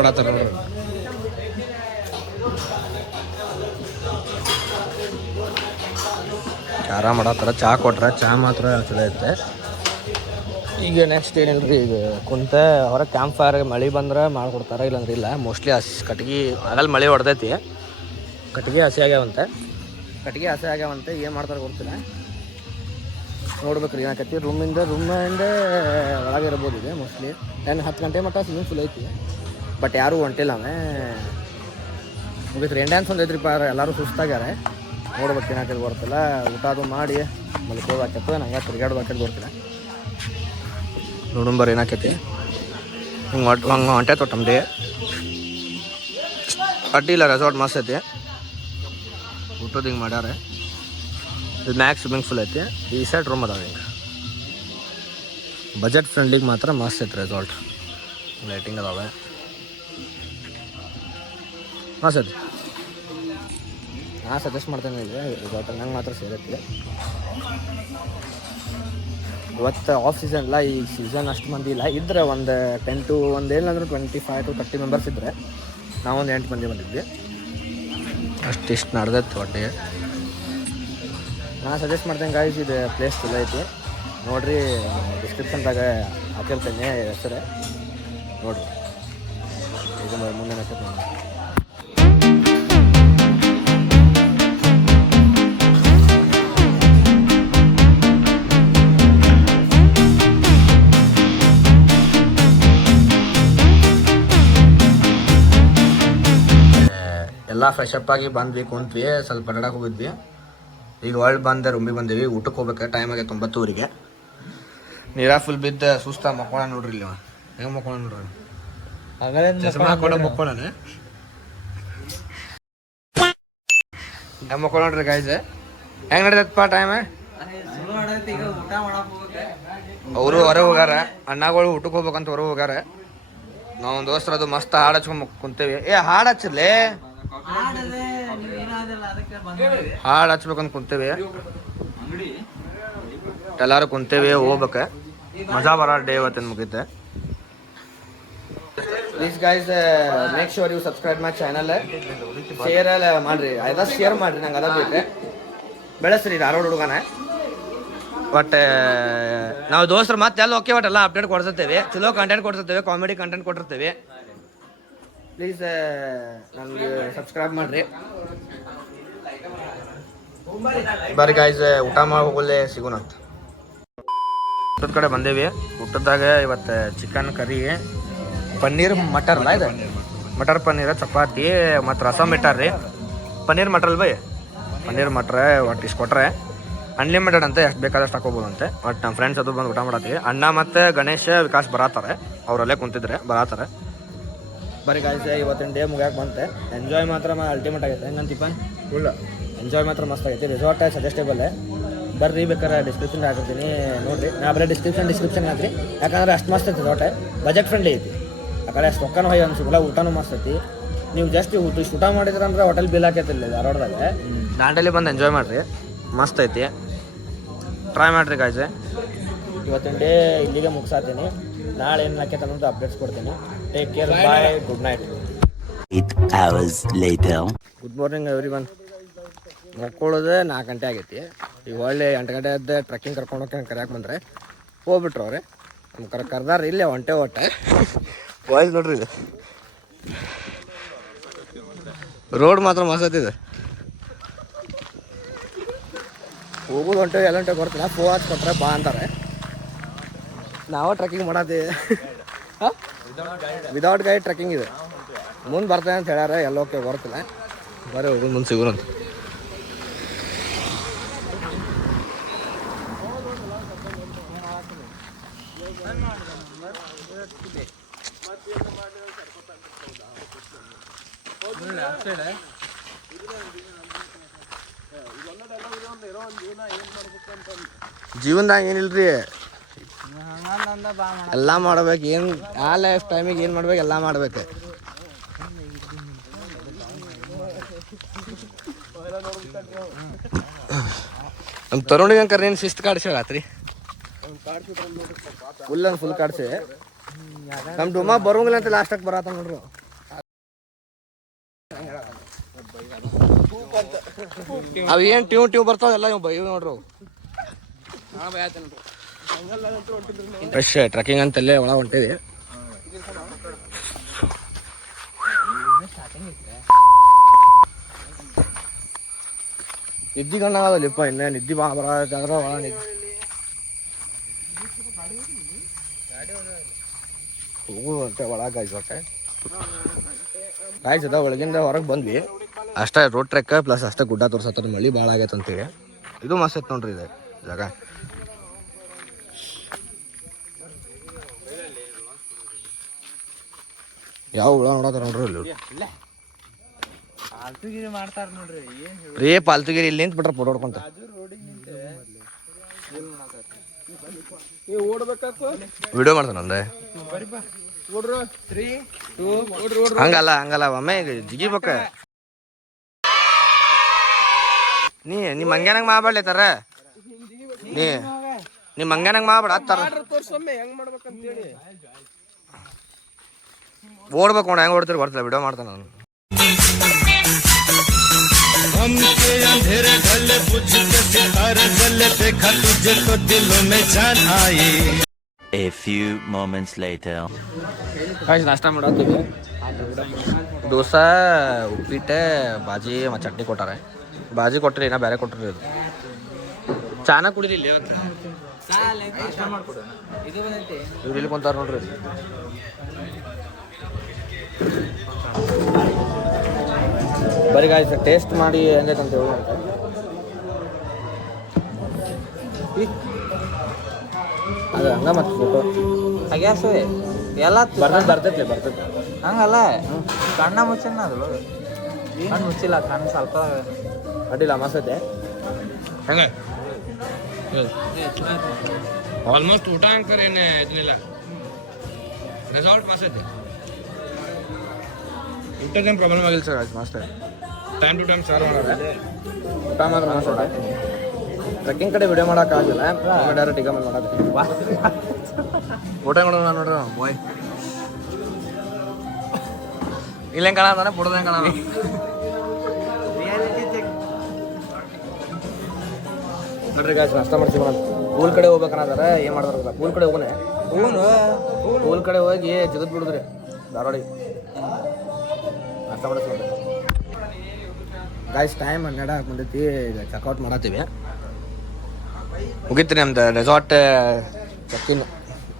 ಆಡತ್ತಾರ ನೋಡ್ರಿ ಕ್ಯಾರಮ್ ಆಡತ್ತಾರ ಚಹಾ ಕೊಟ್ರೆ ಚಹಾ ಮಾತ್ರ ಚಲೋ ಐತೆ ಈಗ ನೆಕ್ಸ್ಟ್ ಏನಿಲ್ರಿ ಈಗ ಕುಂತ ಹೊರಗೆ ಕ್ಯಾಂಪ್ ಫೈರ್ ಮಳೆ ಬಂದ್ರೆ ಮಾಡ್ಕೊಡ್ತಾರೆ ಇಲ್ಲಾಂದ್ರೆ ಇಲ್ಲ ಮೋಸ್ಟ್ಲಿ ಕಟ್ಗೆ ಆಗಲ್ಲಿ ಮಳೆ ಹೊಡೆದೈತಿ ಕಟ್ಗೆ ಹಸಿ ಆಗ್ಯಾವಂತೆ ಏನು ಮಾಡ್ತಾರೆ ಗೊತ್ತಿಲ್ಲ ನೋಡ್ಬೇಕ್ರಿ ಏನಾಕೈತಿ ರೂಮಿಂದ ಒಳಗೆ ಇರ್ಬೋದು ಇದೆ ಮೋಸ್ಟ್ಲಿ 10 ಗಂಟೆ ಮಟ್ಟ ಸ್ವಿಮ್ಮಿಂಗ್ ಫುಲ್ ಐತಿ ಬಟ್ ಯಾರೂ ಹೊಂಟಿಲ್ಲ ಮುಗಿತು ರೇನ್ ಡ್ಯಾನ್ಸ್ ಒಂದು ಐತ್ರಿಪ್ಪ ಎಲ್ಲರೂ ಸುಸ್ತಾಗ್ಯಾರ ನೋಡ್ಬೇಕು ಏನಾಕೈತಿ ಗೊತ್ತಿಲ್ಲ ಊಟ ಅದು ಮಾಡಿ ಮಲ್ಕೋಬೇಕತ್ತ ನಂಗೆ ತಿರ್ಗಾಡ್ಬೇಕಂತ ಗೊತ್ತಿಲ್ಲ ನೋಡುಂಬರ್ ಏನಾಕೈತಿ ಹಂಗೆ ಹೊಂಟೈತೆ ಟಮ್ಡೆ ಅಡ್ಡಿಲ್ಲ ರೆಸಾರ್ಟ್ ಮಸ್ತ್ ಐತಿ ಊಟದ ಹಿಂಗೆ ಮಾಡ್ಯಾರ ಇದು ಮ್ಯಾಕ್ಸ್ ಸ್ವಿಮ್ಮಿಂಗ್ ಫುಲ್ ಐತಿ ಈ ಸೈಡ್ ರೂಮ್ ಅದಾವೆ ಹಿಂಗೆ ಬಜೆಟ್ ಫ್ರೆಂಡ್ಲಿಗೆ ಮಾತ್ರ ಮಸ್ತ್ ಐತಿ ರೆಸಾರ್ಟ್ ಲೈಟಿಂಗ್ ಅದಾವೆ ಮಸ್ತ್ ಐತಿ ನಾನು ಸಜೆಸ್ಟ್ ಮಾಡ್ತೇನೆ ಇಲ್ಲಿ ರೆಸಾರ್ಟ್ ನಂಗೆ ಮಾತ್ರ ಸೇರೈತಿ ಇವತ್ತು ಆಫ್ ಸೀಸನ್ ಇಲ್ಲ ಈ ಸೀಸನ್ ಅಷ್ಟು ಮಂದಿ ಇಲ್ಲ ಇದ್ರೆ ಒಂದು 10 to ಏನಿಲ್ಲ 25 to 30 ಮೆಂಬರ್ಸ್ ಇದ್ದರೆ ನಾವೊಂದು 8 ಮಂದಿ ಬಂದಿದ್ವಿ ಅಷ್ಟಿಷ್ಟು ನಡೆದೈತೆ ಒಟ್ಟಿಗೆ ನಾನು ಸಜೆಸ್ಟ್ ಮಾಡ್ತೇನೆ ಗಾಯ್ಸ್ ಇದು ಪ್ಲೇಸ್ ಚಲೋ ಐತಿ ನೋಡಿರಿ ಡಿಸ್ಕ್ರಿಪ್ಷನ್ದಾಗ ಹಾಕಿರ್ತೇನೆ ಹೆಸರೇ ನೋಡಿರಿ ಇದು ಮುಂದೆ ಹೆಸರು ನೋಡಿ ಎಲ್ಲ ಫ್ರೆಶಪ್ ಆಗಿ ಬಂದ್ವಿ ಕುಂತ್ವಿ ಸ್ವಲ್ಪ ಅಡ್ಡಾಡಕ್ಕೆ ಹೋಗಿದ್ವಿ ಈಗ ಒಳ್ಳೆ ಬಂದೆ ರೂಮಿಗೆ ಬಂದೀವಿ ಊಟಕ್ಕೆ ಹೋಗ್ಬೇಕು ಟೈಮ್ ಆಗಿ 9:00 ನೀರಾ ಫುಲ್ ಬಿದ್ದ ಸುಸ್ತ ಮಕ್ಕೋಣ ನೋಡ್ರಿ ಇಲ್ಲಿ ಹೆಂಗೆ ಮಕ್ಕೋಣ ನೋಡ್ರಿ ಚಸ್ಮಾ ಹಾಕೊಂಡು ಮಕ್ಕೋಣ ಹೆಂಗೆ ಮಕ್ಕೋಣ ನೋಡ್ರಿ ಗಾಯ್ಸ್ ಹೆಂಗೆ ನಡ್ದೈತಪ್ಪ ಟೈಮ್ ಅವರು ಹೊರಗೆ ಹೋಗ್ಯಾರ ಅಣ್ಣಗಳು ಊಟಕ್ಕೆ ಹೋಗ್ಬೇಕಂತ ಹೊರಗೆ ಹೋಗ್ಯಾರ ನಾವು ದೋಸ್ತರ ಅದು ಮಸ್ತ್ ಹಾಡು ಹಚ್ಕೊಂಡ್ ಕುಂತೇವಿ ಹಾಡು ಹಚ್ಚಲೇ ಹಾಡು ಹಚ್ಬೇಕಂತ ಕುಂತೇವಿ ಎಲ್ಲಾರು ಕುಂತೇವಿ ಹೋಗ್ಬೇಕ ಮಜಾ ಬರೋ ಡೇ ಇವತ್ತಿನ ಮುಗಿತೆ please guys make sure you subscribe my channel share ಎಲ್ಲ ಮಾಡ್ರಿ ಶೇರ್ ಮಾಡ್ರಿ ನಂಗೆ ಅದ ಬೇಕು ಬೆಳೆಸ್ರಿ ಧಾರವಾಡ ಹುಡುಗನ ಬಟ್ ನಾವು ದೋಸ್ತರು ಮತ್ತೆ ಎಲ್ಲ ಓಕೆ ಎಲ್ಲ ಅಪ್ಡೇಟ್ ಕೊಡ್ತಿರ್ತೇವೆ ಚಲೋ ಕಂಟೆಂಟ್ ಕೊಡ್ತಿರ್ತೇವೆ ಕಾಮಿಡಿ ಕಂಟೆಂಟ್ ಕೊಟ್ಟಿರ್ತೇವೆ ಪ್ಲೀಸ್ ನನಗೆ ಸಬ್ಸ್ಕ್ರೈಬ್ ಮಾಡಿರಿ ಬರ್ರಿ ಗಾಯ್ಸ್ ಊಟ ಮಾಡಿ ಹೋಗಲೇ ಸಿಗೋಣ ಅಂತ ಊಟದ ಕಡೆ ಬಂದೇವಿ ಊಟದಾಗ ಇವತ್ತು ಚಿಕನ್ ಕರಿ ಪನ್ನೀರ್ ಮಟರ್ ಅಲ್ಲ ಇದು ಮಟರ್ ಪನ್ನೀರ್ ಚಪಾತಿ ಮತ್ತು ರಸಮ್ ಇಟ್ಟಾರ್ರಿ ಪನ್ನೀರ್ ಮಟರ್ ಅಲ್ವೇ ಪನ್ನೀರ್ ಮಟ್ರೆ ಒಟ್ಟು ಇಷ್ಟು ಕೊಟ್ರೆ ಅನ್ಲಿಮಿಟೆಡ್ ಅಂತ ಎಷ್ಟು ಬೇಕಾದಷ್ಟು ಹಾಕೋಬೋದಂತೆ ಬಟ್ ನಮ್ಮ ಫ್ರೆಂಡ್ಸ್ ಅದು ಬಂದು ಊಟ ಮಾಡತ್ತೀವಿ ಅಣ್ಣ ಮತ್ತು ಗಣೇಶ್ ವಿಕಾಸ್ ಬರತ್ತಾರೆ ಅವರಲ್ಲೇ ಕುಂತಿದ್ರೆ ಬರತ್ತಾರೆ ಬರೀ ಗಾಯ್ಸ್ ಇವತ್ತಿನ ಡೇ ಮುಗ್ಯಾಕೆ ಬಂತೆ ಎಂಜಾಯ್ ಮಾತ್ರ ಅಲ್ಟಿಮೇಟ್ ಆಗೈತೆ ಹೆಂಗಂತೀಪ ಫುಲ್ ಎಂಜಾಯ್ ಮಾತ್ರ ಮಸ್ತ್ ಆಗೈತಿ ರೆಸಾರ್ಟ್ ಸಜೆಸ್ಟೇಬಲ್ ಬರ್ರಿ ಬೇಕಾದ್ರೆ ಡಿಸ್ಕ್ರಿಪ್ಷನ್ ಹಾಕಿರ್ತೀನಿ ನೋಡಿರಿ ನಾ ಬರೀ ಡಿಸ್ಕ್ರಿಪ್ಷನ್ ಹಾಕ್ರಿ ಯಾಕಂದ್ರೆ ಅಷ್ಟು ಮಸ್ತ್ ಐತಿ ರೆಸಾರ್ಟ್ ಬಜೆಟ್ ಫ್ರೆಂಡ್ಲಿ ಐತಿ ಯಾಕಂದ್ರೆ ಅಷ್ಟು ರೊಕ್ಕನೂ ಹೋಗಿ ಅನ್ಸಿಲ್ಲ ಊಟನೂ ಮಸ್ತ್ ಐತಿ ನೀವು ಜಸ್ಟ್ ಊಟ ಮಾಡಿದ್ರೆ ಅಂದ್ರೆ ಹೋಟೆಲ್ ಬಿಲ್ ಹಾಕೈತಿಲ್ಲ ಧಾರವಾಡದಾಗ ದಾಂಡೇಲಿ ಬಂದು ಎಂಜಾಯ್ ಮಾಡಿರಿ ಮಸ್ತ್ ಐತಿ ಟ್ರೈ ಮಾಡಿರಿ ಗಾಯ್ಸ್ ಇವತ್ತಿನ ಡೇ ಇಲ್ಲಿಗೆ ಮುಗಿಸಾತೀನಿ ನಾಳೆ ಏನು ಹಾಕೈತೆ ಅನ್ನೋದು ಅಪ್ಡೇಟ್ಸ್ ಕೊಡ್ತೀನಿ take care bye good night 8 hours later good morning every one ಮಕ್ಕೊಳ್ಳೋದು 4 ಗಂಟೆ ಆಗೈತಿ ಈಗ ಒಳ್ಳೆ 8 ಗಂಟೆ ಎದ್ದು ಟ್ರೆಕ್ಕಿಂಗ್ ಕರ್ಕೊಂಡು ಹೋಗಿ ಕರ್ಯಾಕೆ ಬಂದರೆ ಹೋಗ್ಬಿಟ್ರು ಅವ್ರೆ ನಮ್ಮ ಕರ್ದಾರ ಇಲ್ಲೇ ಹೊಂಟೆ ವಾಯ್ಸ್ ನೋಡ್ರಿ ಇದು ರೋಡ್ ಮಾತ್ರ ಮಸ್ತಿದೆ ಹೋಗೋದು ಹೊಂಟೆ ಎಲ್ಲ ಗಂಟೆ ಕೊಡ್ತೀನಿ ಫೋನ್ ಹಚ್ಚಿ ಕೊಟ್ರೆ ಬಾ ಅಂತಾರೆ ನಾವು ಟ್ರೆಕ್ಕಿಂಗ್ ಮಾಡತ್ತೀವಿ ವಿದೌಟ್ ಗೈಡ್ ಟ್ರೆಕ್ಕಿಂಗ್ ಇದೆ ಮುಂದೆ ಬರ್ತೇನೆ ಅಂತ ಹೇಳ್ಯಾರ ಎಲ್ಲೋಕೆ ಬರ್ತಿಲ್ಲ ಬರೀ ಹೋಗೋದು ಮುಂದೆ ಸಿಗೋರಂತ ಜೀವನದಾಗ ಏನಿಲ್ರಿ ಎಲ್ಲ ಮಾಡ್ಬೇಕು ಏನು ಆ ಲೈಫ್ ಟೈಮಿಗೆ ಏನು ಮಾಡ್ಬೇಕು ಎಲ್ಲ ಮಾಡ್ಬೇಕು ನಮ್ಮ ತರುಣಿಗೆ ಅಂಕರ್ ಏನು ಶಿಸ್ತು ಕಾಡ್ಸಿ ಹೇಳತ್ರಿ ಫುಲ್ ಕಾಡ್ಸಿ ನಮ್ಮ ಡುಮ್ಮ ಬರೋಂಗಿಲ್ಲ ಅಂತ ಲಾಸ್ಟಾಗಿ ಬರತ್ತ ನೋಡ್ರಿ ಅವು ಏನು ಟ್ಯೂ ಬರ್ತಾವ ಎಲ್ಲ ಇವ್ ನೋಡ್ರಿ ಫ್ರೆಶ್ ಟ್ರೆಕ್ಕಿಂಗ್ ಅಂತಲ್ಲೇ ಒಳ ಹೊಂಟಿದೆ ನಿದ್ದಿ ಕಣ್ಣಾಗಲಿಪ್ಪ ಇನ್ನೇ ನಿದ್ದಿ ಬರಾದ್ರ ಒಳ ನಿದ್ದಿ ಹೋಗುವಂತೆ ಒಳ ಗಾಯ್ಸೋಟೆ ಗಾಯ್ಸದ ಒಳಗಿಂದ ಹೊರಗೆ ಬಂದ್ವಿ ಅಷ್ಟೇ ರೋಡ್ ಟ್ರೆಕ್ ಪ್ಲಸ್ ಅಷ್ಟೇ ಗುಡ್ಡ ತೋರ್ಸತ್ತ ಮಳೆ ಭಾಳ ಆಗೈತೆ ಅಂತೇಳಿ ಇದು ಮಸ್ತ್ ಐತೆ ನೋಡ್ರಿ ಇದೆ ಜಾಗ ಯಾವ ಹುಳ ನೋಡತ್ತಾರ ನೋಡ್ರಿ ಇಲ್ಲಿ ರೇ ಪಾಲ್ತುಗಿರಿ ಇಲ್ಲಿ ನಿಂತ ಬಿಟ್ರೆ ಫೋಟೋ ಹೊಡ್ಕೊಂತ ವಿಡಿಯೋ ಮಾಡ್ತಾನ ಅಂದೆ ಹಂಗಲ್ಲ ಒಮ್ಮೆ ಜಿಗಿಬೇಕ ನೀ ಮಂಗ್ಯಾನಂಗ್ ಮಾಡ್ಬೇಡ್ಲೇತಾರ ನೀ ಮಂಗ್ಯಾನಂಗ್ ಮಾಡ್ಬೇಡ ಹತ್ತಾರ ಓಡ್ಬೇಕು ನೋಡ ಹೆಂಗ್ ಓಡ್ತೀರಿ ಬರ್ತಿಲ್ಲ ವಿಡಿಯೋ ಮಾಡ್ತಾನ ನಾನು हमके अंधेरे ढले बुझते सितारे जले देखा तुझे तो दिलों में जान आई A few moments later. ನಾಷ್ಟ ಮಾಡತ್ತೀವಿ ದೋಸೆ ಉಪ್ಪಿಟ್ಟು ಬಾಜಿ ಮತ್ತು ಚಟ್ನಿ ಕೊಟ್ಟಾರೆ ಬಾಜಿ ಕೊಟ್ಟರೆ ಏನೋ ಬೇರೆ ಕೊಟ್ಟರೆ ಇದು ಚಾನ ಕುಡಿದಿಲ್ಲ ಇವತ್ತು ಇವ್ರು ಇಲ್ಲಿ ಕುಂತಾರ ನೋಡ್ರಿ ಬರೀ ಗಾಯ್ಸ್ ಟೇಸ್ಟ್ ಮಾಡಿ ಹೆಂಗೈತೆ ಅಂತ ಹೇಳಿ ಅದು ಹಂಗ ಮತ್ತೆ ಫೋಟೋ ಆಗ್ಯಾಸ ಎಲ್ಲ ಬರ್ತೈತಿ ಹಂಗಲ್ಲ ಕಣ್ಣ ಮುಚ್ಚನ ಅದು ಕಣ್ಣು ಮುಚ್ಚಿಲ್ಲ ಕಣ್ಣು ಸ್ವಲ್ಪ ಅಡ್ಡಿಲ್ಲ ಮಸತ್ತೆ ಹಂಗೆ ಆಲ್ಮೋಸ್ಟ್ ಊಟ ಅಂಕರ್ ಏನು ಇದನ್ನಿಲ್ಲ ರೆಸಾರ್ಟ್ ಮಸತ್ತೆ ಊಟದೇನು ಪ್ರಾಬ್ಲಮ್ ಆಗಿಲ್ಲ ಸರ್ ಅದು ಮಸ್ತ್ ಟೈಮ್ ಟು ಟೈಮ್ ಸರ್ವ್ ಮಾಡೋದು ಊಟ ಮಾತ್ರ ಮಸ್ತ್ ಟ್ರೆಕ್ಕಿಂಗ್ ಕಡೆ ವಿಡಿಯೋ ಮಾಡೋಕ್ಕಾಗಿಲ್ಲ ಡೈರೆಕ್ಟ್ ಈಗ ಮಾಡೋದು ಊಟ ಮಾಡೋಣ ನೋಡ್ರಿ ಬಾಯ್ ಇಲ್ಲ ಹೆಂಗೆ ಕಾಣತಾನೆ ಫೋಟೋದ ಹೆಂಗೆ ಕಾಣ ನೋಡ್ರಿ ಗಾಯ್ಸ್ ನಾಷ್ಟ ಮಾಡ್ತೀವಿ ಪೂಲ್ ಕಡೆ ಹೋಗ್ಬೇಕನ್ನದಾರ ಏನು ಮಾಡ್ತಾರ ಪೂಲ್ ಕಡೆ ಹೋಗೋಣ ಪೂಲ್ ಕಡೆ ಹೋಗಿ ಜಿಗದ್ ಬಿಡುದ್ರಿ ಧಾರವಾಡಿಗೆ ನಾಷ್ಟ ಮಾಡ್ತೀವಿ ಗಾಯ್ಸ್ ಟೈಮ್ 12 ಹಾಕೊಂಡೈತಿ ಈಗ ಚೆಕ್ಔಟ್ ಮಾಡತ್ತೀವಿ ಮುಗಿತ್ರಿ ನಮ್ದು ರೆಸಾರ್ಟ್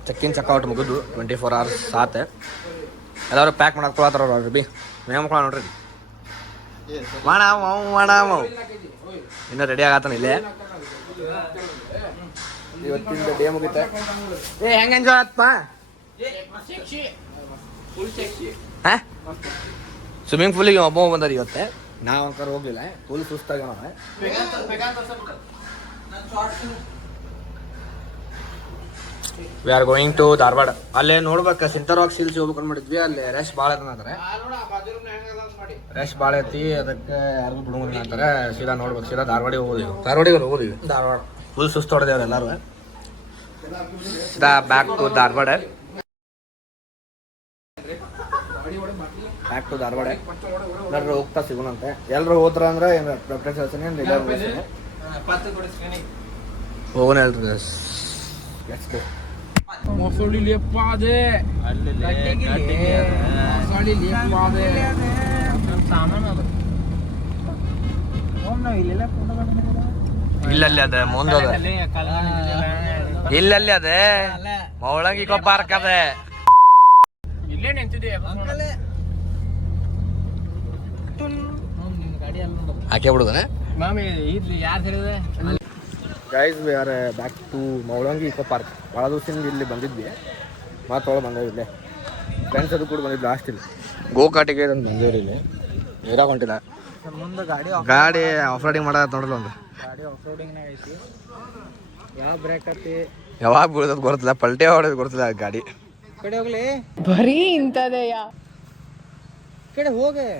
ಚೆಕ್ಕಿನ್ ಚೆಕ್ಔಟ್ ಮುಗಿದು 24 hours ಸಾತೆ ಎಲ್ಲರೂ ಪ್ಯಾಕ್ ಮಾಡಕ್ಕೊಳತ್ತಾರ ನೋಡ್ರಿ ಬಿ ಮೇವ್ ಮಕ್ಕಳ ನೋಡ್ರಿ ಮಾಡಾವ ಇನ್ನೂ ರೆಡಿ ಆಗತ್ತಾನ ಇಲ್ಲೇ ಇವತ್ತಿಂದ ಡೇ ಮುಗಿತೆ ಹೆಂಗೆ ಎಂಜಾಯ್ ಆತ್ಪ ಹಾಂ ಸ್ವಿಮ್ಮಿಂಗ್ ಪೂಲಿಗೆ ಒಬ್ಬ ಬಂದಾರ ಇವತ್ತೆ ನಾವು ಅಂಕರ್ ಹೋಗ್ಲಿಲ್ಲ ಫುಲ್ ಸುಸ್ತಾಗ we are going to Dharwad ಅಲ್ಲೇ ನೋಡ್ಬೇಕು ಸಿಂಟರ್ ರಾಕ್ ಸಿಲ್ಸ್ ಹೋಗ್ಬೇಕು ಮಾಡಿದ್ವಿ ಅಲ್ಲಿ ರಶ್ ಭಾಳ ಐತಂದ್ರೆ ರಶ್ ಭಾಳ ಐತಿ ಅದಕ್ಕೆ ಯಾರಿಗೂ ಬಿಡುವಂಗಿಲ್ಲ ಅಂತಾರೆ ಸೀದಾ ನೋಡ್ಬೇಕು ಸೀದಾ ಧಾರವಾಡಿಗೆ ಹೋಗೋದಿವಿ ಧಾರವಾಡ ಫುಲ್ ಸುಸ್ತು ಹೊಡೆದೇವ್ರು ಎಲ್ಲರೂ ಸೀದಾ ಬ್ಯಾಕ್ ಟು ಧಾರವಾಡ ಎಲ್ಲರೂ ಹೋಗ್ತಾ ಸಿಗೋಣಂತೆ ಎಲ್ಲರೂ ಹೋದ್ರ ಅಂದ್ರೆ ಏನು ಪ್ರಿಫರೆನ್ಸ್ ಹೇಳ್ತೀನಿ ಹೋಗೋಣ ಹೇಳ್ರಿ. ಮೊಸಳಿ ಲೇಪ ಅದೇ ಮೊಸಳಿ ಲೇಪ ಅದೇ ಸಾಮಾನು ಅದು ನಾವು ಇಲ್ಲೆಲ್ಲ ಇಲ್ಲಲ್ಲಿ ಅದ ಮುಂದದ ಇಲ್ಲಲ್ಲಿ ಅದೇ ಮೌಳಂಗಿ ಪಾರ್ಕ್ ಅದೇ ಇಲ್ಲೇ ನಿಂತಿದೆ ಗಾಡಿ ಅಲ್ಲಿ ನೋಡೋದು ಹಾಕೇ ಬಿಡುದನ. ಮಾಮಿ ಇದು ಯಾರು ಹೇಳಿದೆ guys we are back to Maulangi eco park. ಭಾಳ ದಿವಸದಿಂದ ಇಲ್ಲಿ ಬಂದಿದ್ವಿ, ಮಾತೊಳಗೆ ಬಂದೇವಿ. ಇಲ್ಲೇ ಫ್ರೆಂಡ್ಸ್ ಅದು ಕೂಡ ಬಂದಿದ್ದು ಲಾಸ್ಟ್ ಇಲ್ಲಿ ಗೋಕಾಟಿಗೆ ಅಂತ ಬಂದೇವ್ರಿ. ಇಲ್ಲಿ ನೀರಾಗ ಹೊಂಟಿಲ್ಲ, ಮುಂದೆ ಗಾಡಿ ಆಫ್ ರೈಡಿಂಗ್ ಮಾಡೋದು ನೋಡಲ್ಲ. ಒಂದು ಗಾಡಿ ಆಫ್ ರೋಡಿಂಗ್ನಾಗ ಐತಿ. ಯಾವ ಬ್ರೇಕ್ ಐತಿ ಯಾವಾಗ ಬೀಳೋದು ಗೊತ್ತಿಲ್ಲ, ಪಲ್ಟೆ ಹೊಡೋದು ಗೊತ್ತಿಲ್ಲ ಗಾಡಿ. ಕಡೆ ಹೋಗ್ಲಿ ಬರೀ ಇಂಥದೆಯ ಕಡೆ ಹೋಗೆ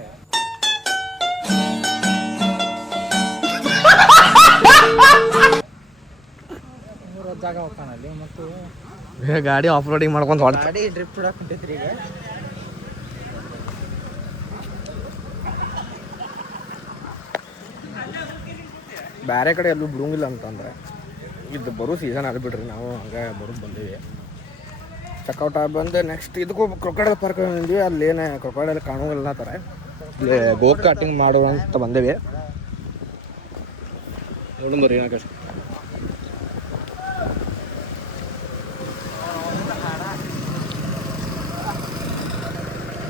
ಜಾಗ ಹೋಗ್ತಾನಲ್ಲಿ ಮತ್ತು ಗಾಡಿ ಆಫ್ ರೋಡಿಂಗ್ ಮಾಡ್ಕೊಂಡು ಹೊಡ್ತ. ಗಾಡಿ ಡ್ರಿಪ್ ಹೊಡಕ್ ಹೊಂಟೈತ್ರಿ ಈಗ. ಬೇರೆ ಕಡೆ ಎಲ್ಲೂ ಬಿಡೋಂಗಿಲ್ಲ ಅಂತಂದ್ರೆ ಇದು ಬರೋ ಸೀಸನ್ ಆಗಿಬಿಟ್ರಿ. ನಾವು ಹಂಗೆ ಬರೋದು ಬಂದೀವಿ. ಚೆಕ್ಔಟ್ ಆಗಿ ಬಂದು ನೆಕ್ಸ್ಟ್ ಇದಕ್ಕೂ ಕ್ರೊಕೊಡೈಲ್ ಪಾರ್ಕ್ ಬಂದ್ವಿ. ಅಲ್ಲೇನೇ ಕ್ರೊಕೊಡೈಲ್ ಕಾಣೋಂಗಿಲ್ಲ ಥರ ಇಲ್ಲಿ ಗೋಕಾಟಿಂಗ್ ಮಾಡುವಂತ ಬಂದೇವಿ. ನೋಡೋಣ ಬರ್ರಿ ಏನಕ್ಕೆ.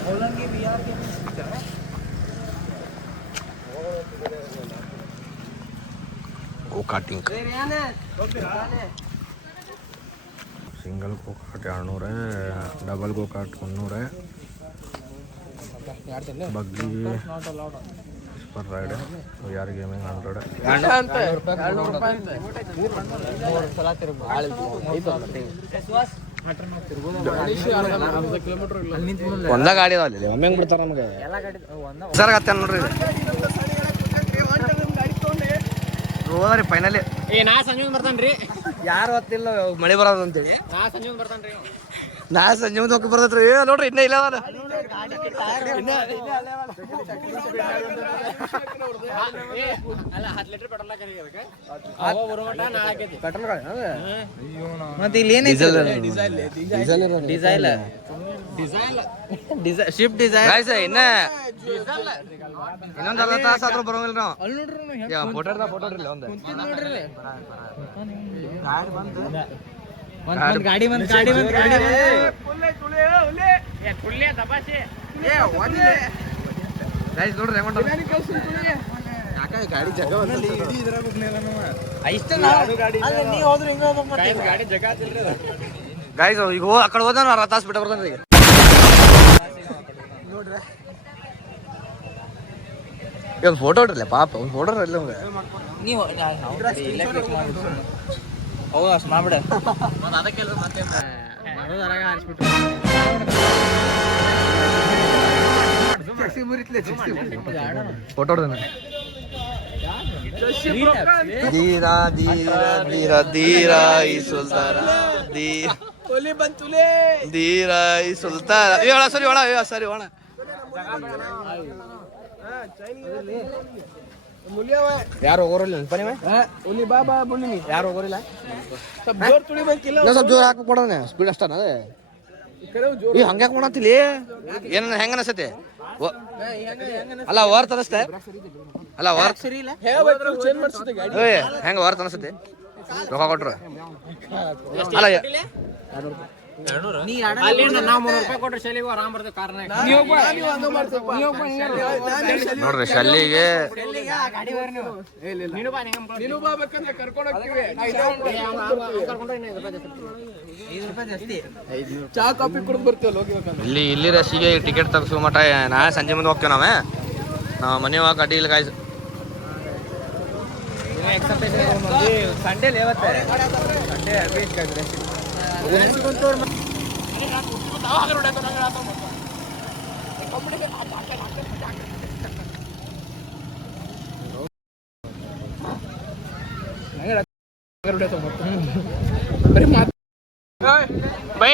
ಮೌಲಂಗಿ VR ಗೇಮಿಂಗ್ ಸಿಗ್ತಾರೆ. ಗೋಕಾಟಿಂಗ್ ಸಿಂಗಲ್ ಗೋಕಾಟ್ 200, ಡಬಲ್ ಗೋಕಾಟ್ 300, ಬಗ್ಗಿ ಸ್ಪರ್ ರೈಡ್ VR ಗೇಮಿಂಗ್ 100. 200 ಸಲ ಒಂದ ಗಾಡಿ ಅದಾವ ಅಲ್ಲಿ, ಒಮ್ಮೆ ಬಿಡ್ತಾರ ನಮಗೆ. ಎಲ್ಲ ಗಾಡಿ ಸರ್ ಹತ್ತೆ ನೋಡ್ರಿ ಹೋದ್ರಿ ಫೈನಲಿ. ನಾ ಸಂಜೆ ಬರ್ತಾನ್ರಿ. ಯಾರು ಹೊತ್ತಿಲ್ಲ ಮಳೆ ಬರೋದು ಅಂತೇಳಿ ನಾ ಸಂಜೆ ಬರ್ತಾನ್ರಿ. ನಾ ಸಂಜೆ ಮುಂದೆ ಹೋಗಿ ಬರ್ತೈತ್ರಿ. ನೋಡ್ರಿ ಇನ್ನೇ ಇಲ್ಲ ಅದ. ಅಲ್ಲ 10 ಲೀಟರ್ ಪೆಟ್ರೋಲ್ ಹಾಕಿ ಅದಕ್ಕೆ ಪೆಟ್ರೋಲ್ ಗಾಡಿ ಮತ್ತೆ ಇಲ್ಲಿ ಏನೈತಿ ಡೀಸೆಲ್ ಶಿಫ್ಟ್ ಡಿಸೈರ್ ಇನ್ನೊಂದು ಅರ್ಧ ತಾಸು ಆದ್ರೂ ಬರೋಂಗಿಲ್ಲ ನಾವು. ಫೋಟೋ ಇಡ್ರಿ ಒಂದು ಗಾಡಿ ಗೈಸ್ ನೋಡ್ರಿ ಹೆಂಗ್ ಹೊಂಟದ. ಗೈಸ್ ಈಗ ಆ ಕಡೆ ಹೋದ ಅರ್ಧ ತಾಸು ಬಿಟ್ಟು ಬರ್ತಾನೆ ಈಗ. ಒಂದು ಫೋಟೋ ಇಡ್ರಲ್ಲ ಪಾಪ, ಒಂದು ಫೋಟೋ ಇರಲ್ಲ ನಮ್ಗೆ. ನೀವು ಹೌದು ಅಷ್ಟು ಮಾಡ್ಬಿಡ ಅದಕ್ಕೆ ಮತ್ತೆ ಮಾಡೋದ್ರಾಗ ಆರಿಸ್ಬಿಟ್ಟು ಫೋಟೋ ಹೊಡೆದ ಧೀರಾ ಧೀರಾ ಧೀರಾ ಧೀರಾ ಈ ಸುಲ್ತಾನ ಧೀರಾ ಈ ಸುಲ್ತಾನ. ಹೇಳ ಸರಿ ಒಳ ಸರಿ ಒಳ ಯಾರು ಹೋಗೋರಿಲ್ಲ ಯಾರು ಹೋಗೋರಿಲ್ಲ. ಸ್ವಲ್ಪ ಜೋರ್ ಹಾಕಿ ಕೊಡೋಣ ಸ್ಪೀಡ್ ಅಷ್ಟನ. ಅದೇ ಹಂಗ್ಯಾಕೆ ಮಾಡತ್ತಿಲ್ಲಿ ಏನ ಹೆಂಗ ಅನಸತ್ತೆ? ಅಲ್ಲ ವರ್ತ್ ಅನಸ್ತೆ, ಅಲ್ಲ ವರ್ತ್ ಹೆಂಗ ವರ್ತ್ ಅನಸತ್ತೆ ರೊಕ್ಕ ಕೊಟ್ರು. ಅಲ್ಲ ನೋಡ್ರಿ ಶಲ್ಲಿಗೆ ಇಲ್ಲಿ ರಸಿಗೆ ಟಿಕೆಟ್ ತಗ್ಸೋ ಮಟ ನಾ ಸಂಜೆ ಮುಂದೆ ಹೋಗ್ತೇವೆ ನಾವು ಮನೆ ಹೋಗಕ್ಕೆ ಅಡ್ಡಿ ಇಲ್ಲ ಕಾಯ್ಸು. ಸಂಡೇ ಬೈ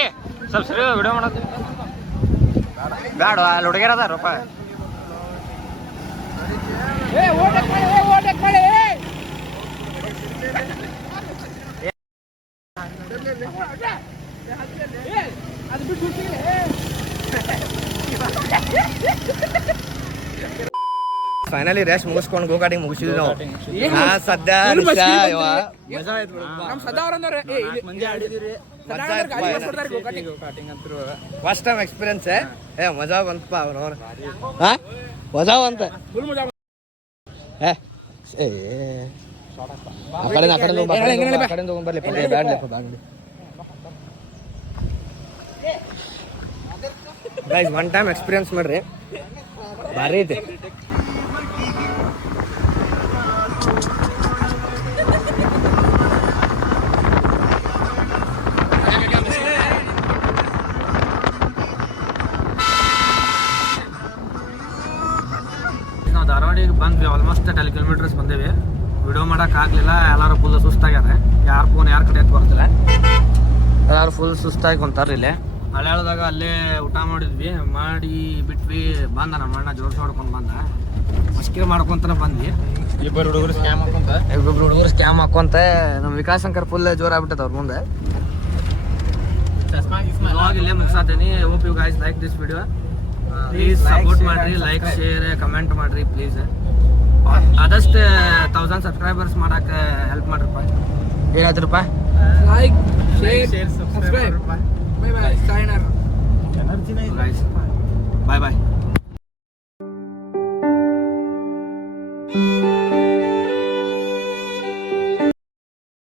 ಸ್ವಲ್ಪ ಸರಿ ವಿಡಿಯೋ ಮಾಡೋದು ಬೇಡ ಅಲ್ಲಿ ಹುಡುಗಿಯರ ಅದ ರೂಪಾಯಿ. ಫೈನಲಿ ರೇಸ್ ಮುಗಿಸ್ಕೊಂಡು ಗೋಕಾಟಿಂಗ್ ಮುಗಿಸಿದ್ವಿ ನಾವು. ನಾ ಸದ್ಯ ಫಸ್ಟ್ ಟೈಮ್ ಎಕ್ಸ್ಪೀರಿಯನ್ಸ್. ಮಜಾ ಬಂತಪ್ಪ ಅವನು ಮಜಾ ಬಂತ. ಗೈಸ್ ಒನ್ ಟೈಮ್ ಎಕ್ಸ್ಪೀರಿಯನ್ಸ್ ಮಾಡ್ರಿ, ಭಾರಿ ಐತೆ. ನಾವು ಧಾರವಾಡಿಗೆ ಬಂದ್ವಿ, ಆಲ್ಮೋಸ್ಟ್ 10 ಕಿಲೋಮೀಟರ್ಸ್ ಬಂದೇವಿ. ವಿಡಿಯೋ ಮಾಡೋಕ್ಕಾಗಲಿಲ್ಲ, ಎಲ್ಲರೂ ಫುಲ್ ಸುಸ್ತಾಗ್ಯಾರ. ಯಾರು ಫೋನ್ ಯಾರ ಕಡೆ ಬರ್ತಿಲ್ಲ, ಎಲ್ಲರೂ ಫುಲ್ ಸುಸ್ತಾಗಿ ಕುಂತಾರ. ಇಲ್ಲೇ ಹಳ್ಯಾಳದಾಗ ಅಲ್ಲೇ ಊಟ ಮಾಡಿದ್ವಿ, ಮಾಡಿ ಬಿಟ್ವಿ. ಬಂದ ನಮ್ಮ ಅಣ್ಣ ಜೋಡ್ಸ್ ಮಾಡ್ಕೊಂಡು ಬಂದ, ಮಸ್ಕಿರಿ ಮಾಡ್ಕೊಂತಾನೆ ಬಂದ್ವಿ. ಇಬ್ಬರು ಹುಡುಗರು ಸ್ಕ್ಯಾಮ್ ಹಾಕೊಂತ ನಮ್ಮ ವಿಕಾಸ್ ಶಂಕರ್ ಫುಲ್ ಜೋರಾಗ್ಬಿಟ್ಟದ ಅವ್ರ ಮುಂದೆ. ಇಲ್ಲೇ ಮುಗಿಸಾತೀನಿ. Hope you guys like this video. Please support ಮಾಡ್ರಿ, ಲೈಕ್ ಶೇರ್ ಕಮೆಂಟ್ ಮಾಡ್ರಿ ಪ್ಲೀಸ್. ಆದಷ್ಟು 1000 ಸಬ್ಸ್ಕ್ರೈಬರ್ಸ್ ಮಾಡಕ್ಕೆ ಹೆಲ್ಪ್ ಮಾಡ್ರಪ್ಪ. ಏನಾಯ್ತ್ರಪ್ಪ? Like share subscribe. Bye bye. Bye ಬಾಯ್.